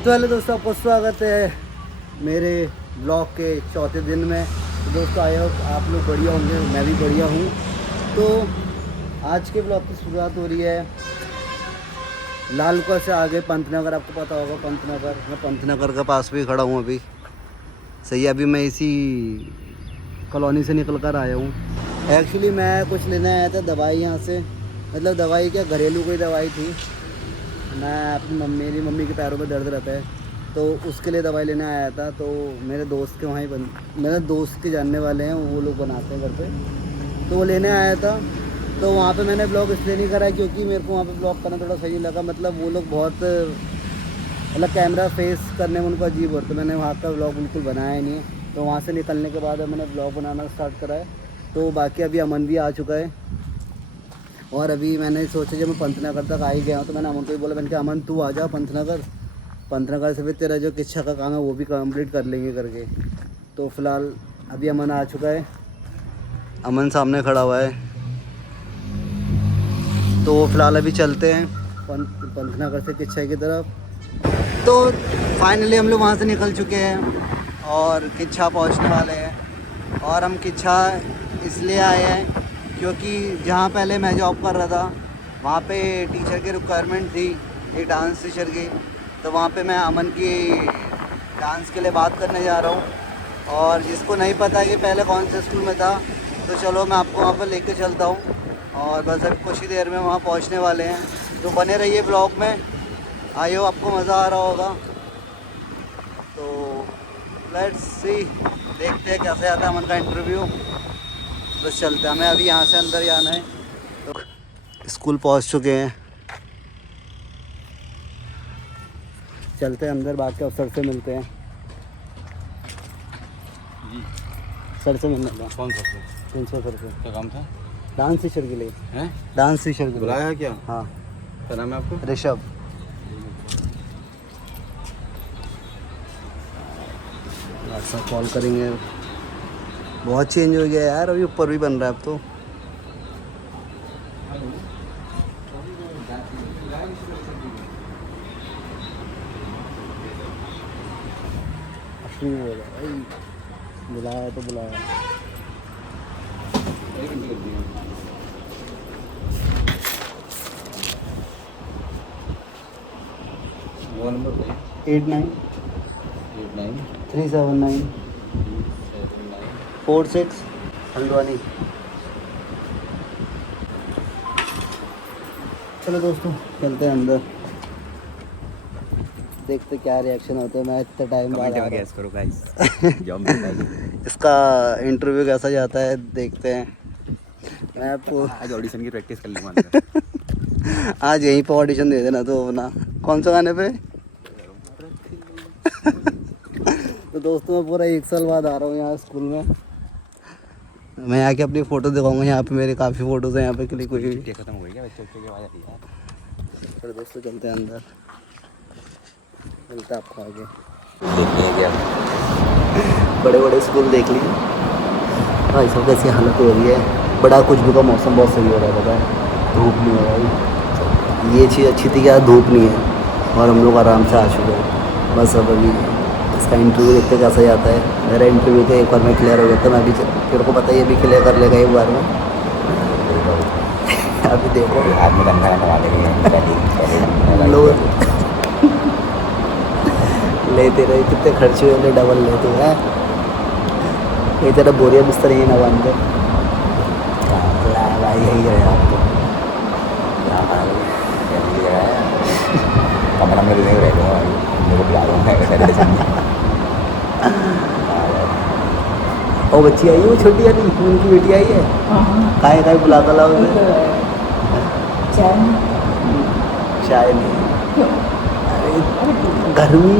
तो हेलो दोस्तों, आपको स्वागत है मेरे ब्लॉग के चौथे दिन में। तो दोस्तों आए हो आप लोग बढ़िया होंगे, मैं भी बढ़िया हूँ। तो आज के ब्लॉग की शुरुआत हो रही है लालकुआ से आगे पंतनगर। आपको पता होगा पंतनगर, मैं पंतनगर के पास भी खड़ा हूँ अभी। सही है, अभी मैं इसी कॉलोनी से निकल कर आया हूँ। एक्चुअली मैं कुछ लेने आया था दवाई यहाँ से, मतलब दवाई क्या, घरेलू कोई दवाई थी। मैं अपनी मेरी मम्मी के पैरों में दर्द रहता है तो उसके लिए दवाई लेने आया था। तो मेरे दोस्त के वहाँ ही मेरे दोस्त के जानने वाले हैं, वो लोग बनाते हैं घर पे, तो वो लेने आया था। तो वहाँ पे मैंने ब्लॉग इसलिए नहीं करा क्योंकि मेरे को वहाँ पे ब्लॉग करना थोड़ा सही नहीं लगा। मतलब वो लोग बहुत मतलब कैमरा फेस करने में उनको अजीब होता है। मैंने वहाँ का ब्लॉग बिल्कुल बनाया ही नहीं है। तो वहाँ से निकलने के बाद मैंने ब्लॉग बनाना स्टार्ट करा है। तो बाकी अभी अमन भी आ चुका है और अभी मैंने सोचा जब मैं पंतनगर तक आ ही गया हूँ तो मैंने अमन को ही बोला, मैंने कहा अमन तू आ जा पंतनगर से फिर तेरा जो किच्छा का काम है वो भी कंप्लीट कर लेंगे करके। तो फिलहाल अभी अमन आ चुका है, अमन सामने खड़ा हुआ है। तो फिलहाल अभी चलते हैं पंतनगर से किच्छा की तरफ। तो फाइनली हम लोग वहाँ से निकल चुके हैं और किच्छा पहुँचने वाले हैं। और हम किच्छा इसलिए आए हैं क्योंकि जहाँ पहले मैं जॉब कर रहा था वहाँ पे टीचर की रिक्वायरमेंट थी, एक डांस टीचर की। तो वहाँ पे मैं अमन की डांस के लिए बात करने जा रहा हूँ। और जिसको नहीं पता कि पहले कौन से स्कूल में था तो चलो मैं आपको वहाँ पर लेके चलता हूँ। और बस अभी कुछ ही देर में वहाँ पहुँचने वाले हैं। तो बने रहिए ब्लॉग में, आइयो आपको मज़ा आ रहा होगा। तो लेट्स सी, देखते हैं कैसे आता है अमन का इंटरव्यू। बस चलते हैं, हमें अभी यहाँ से अंदर जाना है। तो स्कूल पहुँच चुके हैं, चलते हैं अंदर, बाकी अफसर से मिलते हैं। सर से मिलने का कौन सा सर? प्रिंसिपल सर से। क्या काम था? डांस टीचर के लिए। हैं? डांस टीचर के लिए बुलाया है क्या? हाँ। क्या नाम है आपको? ऋषभ। ऐसा कॉल करेंगे। बहुत चेंज हो गया यार, अभी ऊपर भी बन रहा है अब तो। असली बोल रहा है भाई, बुलाया तो बुलाया। 893794 6 हल्द्वानी। चलो दोस्तों चलते हैं अंदर, देखते क्या रिएक्शन होता है। मैं इतना टाइम बाद आ रहा करो गाइस। जॉब में इसका इंटरव्यू कैसा जाता है देखते हैं। मैं आपको आज ऑडिशन की प्रैक्टिस कर लूँगा। आज यहीं पर ऑडिशन दे देना। तो अपना कौन सा गाने पे तो दोस्तों मैं पूरा 1 साल बाद आ रहा हूँ यहाँ स्कूल में। मैं आके अपनी फ़ोटो दिखाऊंगा, यहाँ पे मेरे काफ़ी फ़ोटोज़ हैं यहाँ पे क्लिक हुई हुई। खत्म हो गई क्या? बच्चों की आवाज़ आ रही है। चलो दोस्तों चलते हैं अंदर, मिलता है आपको आगे। बड़े बड़े स्कूल देख लिए भाई सब, कैसी हालत हो रही है। बड़ा कुछ भी का मौसम बहुत सही हो रहा है, पता है, धूप नहीं है भाई। ये चीज़ अच्छी थी कि आज धूप नहीं है और हम लोग आराम से आ चुके हैं। बस अब अभी इसका इंटरव्यू देखते कैसा जाता है। मेरा इंटरव्यू तो एक बार में क्लियर हो गया था, मैं भी तेरे को पता है ये भी क्लियर कर लेगा एक बार में। अभी देखो लोग लेते रहे, कितने खर्चे हुए, डबल लेते हैं। ये तेरा बोरिया बिस्तर ही ना बांध दे भाई, यही है आपको कमरा में नहीं रहेगा, मेरे को बुला दूँगा। और बच्ची आई है वो छोटी वाली, उनकी बेटी आई है। काहे काहे बुलाता लाओ चाय नहीं। अरे गर्मी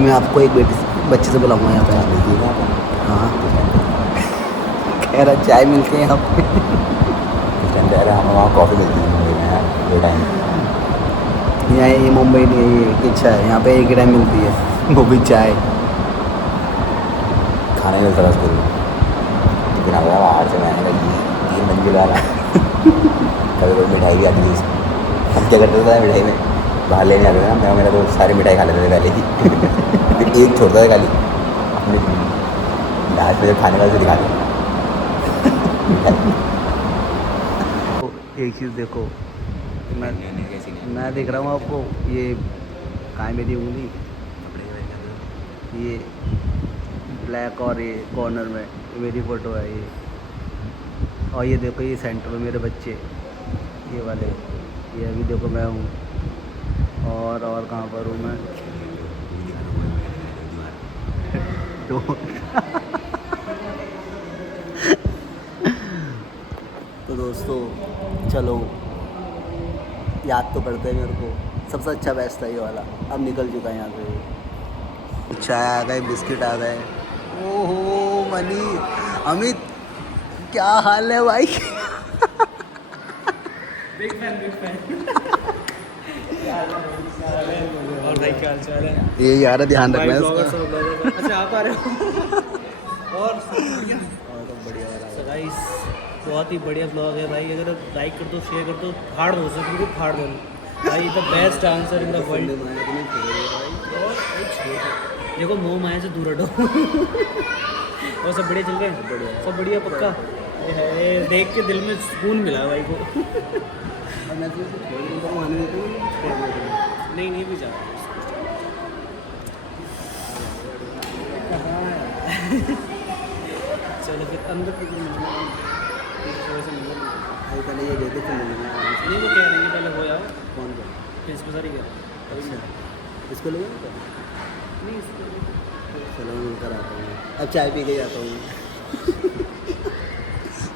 मैं आपको एक बच्चे से बुलाऊंगा यहाँ पे आ लीजिएगा। हाँ कह रहा चाय मिलती है यहाँ पे। हम वहाँ कॉफ़ी मिलती है दो टाइम। यहाँ ये मुंबई नहीं है, ये किच्छा है, यहाँ पे एक ही टाइम मिलती है वो भी चाय। खाने मिलता था स्कूल में, लेकिन अब बाहर से मैंने 3 मंजिल वाला कभी कभी मिठाई भी आती थी इसमें। हम क्या करते थे मिठाई में, बाहर लेने आते थे ना, मैं और मेरा दोस्त सारी मिठाई खा लेते थे पहले ही। फिर एक छोड़ता था खाली अपने, लास्ट में जब खाने वाले से दिखाते। एक चीज़ देखो, मैं देख रहा हूँ आपको, ये कहाँ है मेरी उंगली, ये ब्लैक और ये कॉर्नर में ये मेरी फ़ोटो है ये, और ये देखो ये सेंटर में मेरे बच्चे, ये वाले, ये अभी देखो मैं हूँ, और कहाँ पर हूँ मैं तो दोस्तों चलो, याद तो करते हैं मेरे को, सबसे अच्छा बेस्ट था ये वाला। अब निकल चुका है यहाँ से, चाय आ गए, बिस्किट आ गए। ओहो मनी, अमित क्या हाल है भाई? Big fan. और भाई क्या हाल चाल है? ये यार ध्यान रखना है ब्लॉगर इसका। सब ब्लॉगर। अच्छा आप आ रहे हो? और सब बढ़िया सो गाइस, बहुत ही बढ़िया ब्लॉग है भाई। अगर लाइक कर दो, शेयर कर दो, फाड़ दो उसे, बिल्कुल फाड़ दो भाई। The best answer in the world. देखो मोह माया से दूर हटो। और सब बढ़िया चल रहे हैं? सब बढ़िया पक्का? ये देख के दिल में सुकून मिला भाई को। नहीं भी जा चलो फिर अंदर फिर मिलना, पहले ये देते फिर मिलना। नहीं वो कह रहे हैं पहले हो जाओ। कौन का? प्रिंसिपल सर ही कह रहे हैं। अच्छा, इसको ले जाओ। नहीं इसको चलो मैं मिलकर आता हूँ, अब चाय पी के जाता हूँ।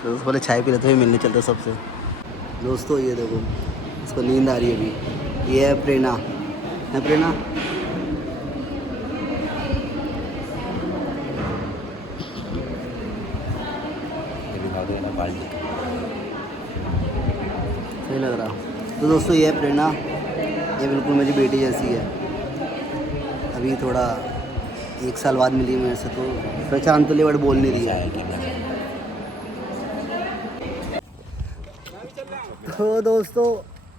तो पहले चाय पी लेते हुए मिलने चलते सबसे। दोस्तों ये देखो, इसको नींद आ रही है अभी। ये है प्रेरणा, है प्रेरणा? सही लग रहा। तो दोस्तों ये है प्रेरणा, ये बिल्कुल मेरी बेटी जैसी है। अभी थोड़ा 1 साल बाद मिली मेरे से, तो पहचान तो ले बट बोल नहीं रही है। तो दोस्तों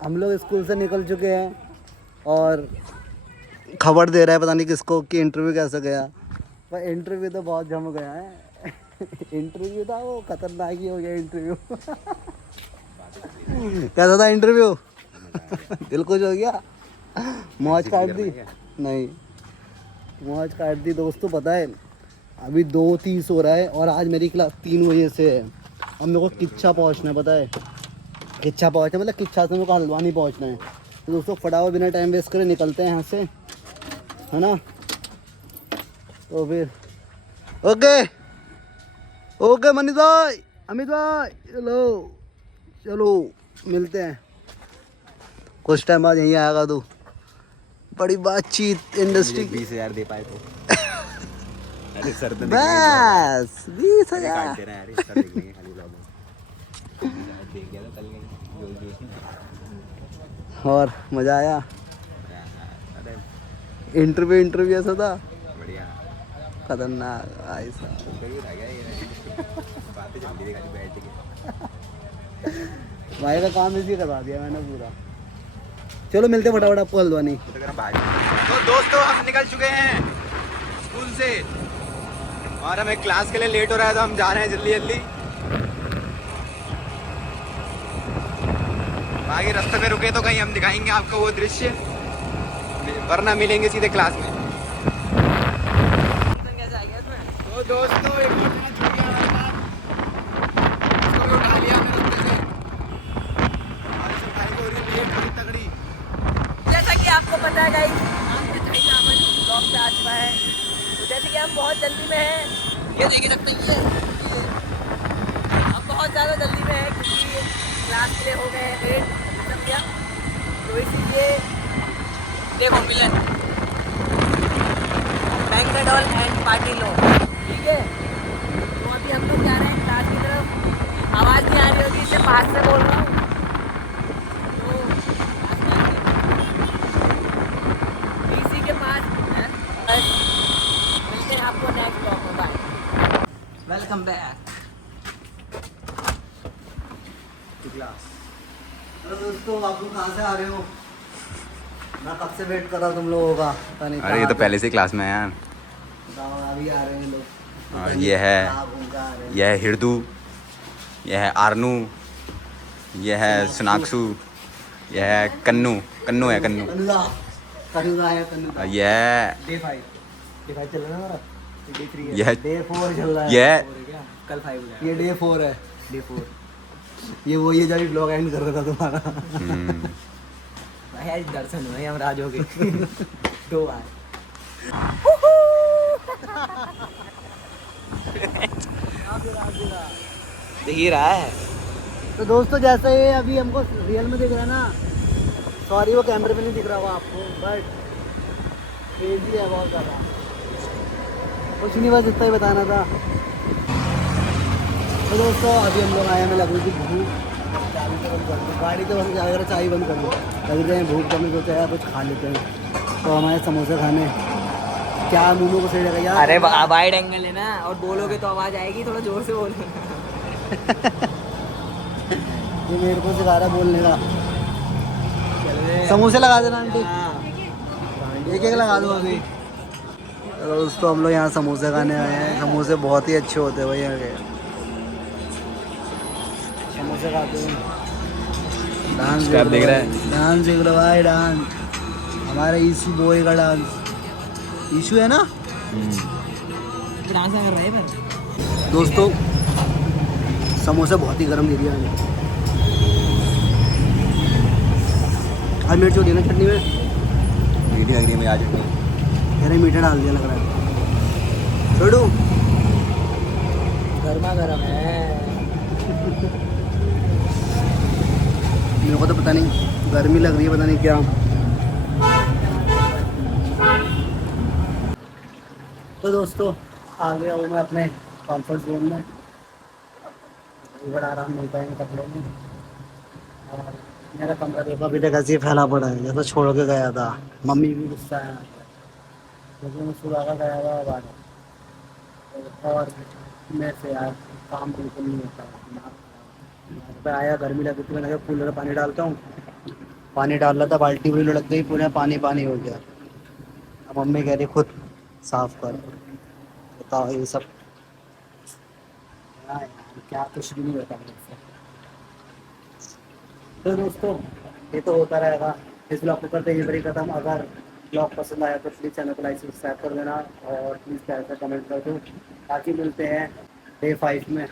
हम लोग स्कूल से निकल चुके हैं और खबर दे रहा है पता नहीं किसको कि इंटरव्यू कैसा गया। पर इंटरव्यू तो बहुत जम गया है। इंटरव्यू था वो खतरनाक ही हो गया इंटरव्यू। कैसा था इंटरव्यू? दिल खुश हो गया? मौज काट दी? नहीं, मौज काट दी दोस्तों। पता है अभी 2:30 हो रहा है और आज मेरी क्लास 3 बजे से है। अब मेरे को किच्छा पहुंचना है, पता है किच्छा पहुंचना मतलब किच्छा से मेरे को हल्द्वानी पहुंचना है। तो दोस्तों फटाफट बिना टाइम वेस्ट करे निकलते हैं यहाँ से, है ना? तो फिर ओके ओके मनीष भाई, अमित भाई, चलो चलो मिलते हैं। कुछ टाइम बाद यहीं आएगा तू। बड़ी बातचीत इंडस्ट्री। 20,000 दे पाए तो। अरे सर तो बस 20,000। और मज़ा आया? इंटरव्यू ऐसा था बढ़िया, खतरनाक भाई साहब। भाई का काम इसी करवा दिया मैंने पूरा। चलो मिलते फटाफट आपको हल्द्वानी। तो दोस्तों हम निकल चुके हैं स्कूल से और हमें क्लास के लिए लेट हो रहा है, तो हम जा रहे हैं जल्दी जल्दी। आगे रास्ते में रुके तो कहीं हम दिखाएंगे आपको वो दृश्य, वरना मिलेंगे सीधे क्लास में। तो दोस्तों एक और नया छूट गया हमारे साथ। इसको भी उठा लिया हमने रास्ते से। हमारी सफाई हो रही है लेट, बड़ी तगड़ी। जैसा कि आपको पता है गाइस, आज के टाइम में हमारे ब्लॉग पे आ चुका है। तो जैसे कि हम बहुत जल्दी में हैं, ये देख सकते हैं हम बहुत ज़्यादा जल्दी में हैं क्योंकि क्लास के लिए हो गए हैं लेट, समझिए। तो इसीलिए देखो मिलन बैंक्वेट हॉल एंड पार्टी लो, ठीक है। तो अभी हम लोग जा रहे हैं क्लास की तरफ। आवाज़ नहीं आ रही होगी, इससे पास से बोल रहा हूँ। के पास मिलते हैं आपको नेक्स्ट ब्लॉग में। Bye, welcome back class. अरे दोस्तों आप लोग कहाँ से आ रहे हो? मैं कब से वेट कर रहा हूँ तुम लोगों का, पता नहीं अरे ये तो पहले से क्लास में है यार। बताओ, अभी आ रहे हैं लोग। और ये है, कहाँ घूम के आ रहे हैं? यह है हिरदू, यह है आरनू, यह है सोनाक्षु, यह है कन्नू, कन्नू है कन्नू, कनुदा, कनुदा है कनुदा। और यह है डे 5 चल रहा है हमारा, डे 3 है। यह डे 4 चल रहा है। यह और क्या कल 5 हो जाएगा। ये डे 4 है। डे 4 ये वो ये जब ब्लॉग एंड कर रहा था तुम्हारा। भाई आज दर्शन हुए हम राजों के 2 बार। दिख ही रहा है। तो दोस्तों जैसे ये अभी हमको रियल में दिख रहा है ना, सॉरी वो कैमरे में नहीं दिख रहा होगा आपको, बट क्रेजी है बहुत ज़्यादा। कुछ नहीं, बस इतना ही बताना था। तो दोस्तों अभी हम लोग आए, हमें लग रही थी भूख, चाबी तो बंद कर दो, गाड़ी तो बंद, अगर चाबी बंद कर दो, लग रहे हैं भूख, तो हमें सोचा यार कुछ खा लेते हैं। तो हमारे समोसे खाने, क्या मुँह को सही लगा यार। अरे वाइड एंगल है ना, और बोलोगे तो आवाज आएगी, थोड़ा जोर से बोलो। ये मेरे को सिखा रहा है बोलने का। समोसे लगा देना आंटी, एक एक लगा दो अभी। तो दोस्तों हम लोग यहाँ समोसे खाने आए हैं, समोसे बहुत ही अच्छे होते हैं भाई यहाँ के। समोसे खाते हैं, डांस क्या देख रहा है? डांस देख रहा भाई, डांस हमारे ईशू बॉय का डांस। ईशू है ना डांस कर रहे हैं पर दोस्तों, समोसा बहुत ही गर्म दे दिया मैंने। आज मिर्च होती है ना चटनी में, मीठी लग रही है मुझे आज इतनी। कह रहे मीठा डाल दिया लग रहा है। छोड़ू गर्मा गर्म है। मेरे को तो पता नहीं, गर्मी लग रही है, पता नहीं क्या। तो दोस्तों आ गया हूँ मैं अपने कंफर्ट जोन में, बड़ा आराम मिलता है इन कपड़ों में। और मेरा कमरा देखो अभी तक ऐसे ही फैला पड़ा है, जैसे छोड़ के गया था। मम्मी भी गुस्सा है क्योंकि मैं सुबह का गया था बाहर, और मैं से यार काम बिल्कुल नहीं होता। यहाँ पे आया, गर्मी लगी थी, मैंने कहा कूलर में पानी डालता हूँ। पानी डाल रहा था, बाल्टी भी लग गई, पूरा पानी पानी हो गया। अब मम्मी कह रही खुद साफ कर। बताओ ये सब हाँ यार, क्या कुछ भी नहीं होता मेरे से। तो दोस्तों ये तो होता रहेगा। इस ब्लॉग को करते हैं ये खत्म। अगर ब्लॉग पसंद आया तो प्लीज़ चैनल को लाइक सब्सक्राइब कर देना, और प्लीज़ प्यार से कमेंट कर दो। बाकी मिलते हैं डे 5 में।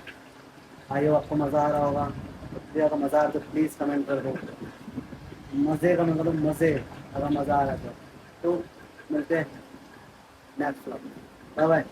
आई हो आपको मज़ा आ रहा होगा, तो अगर मज़ा आ रहा तो प्लीज़ कमेंट कर दो। मज़े का मतलब मज़े, अगर मज़ा आ रहा है तो मिलते हैं नेक्स्ट ब्लॉग। Bye bye.